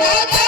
Baba.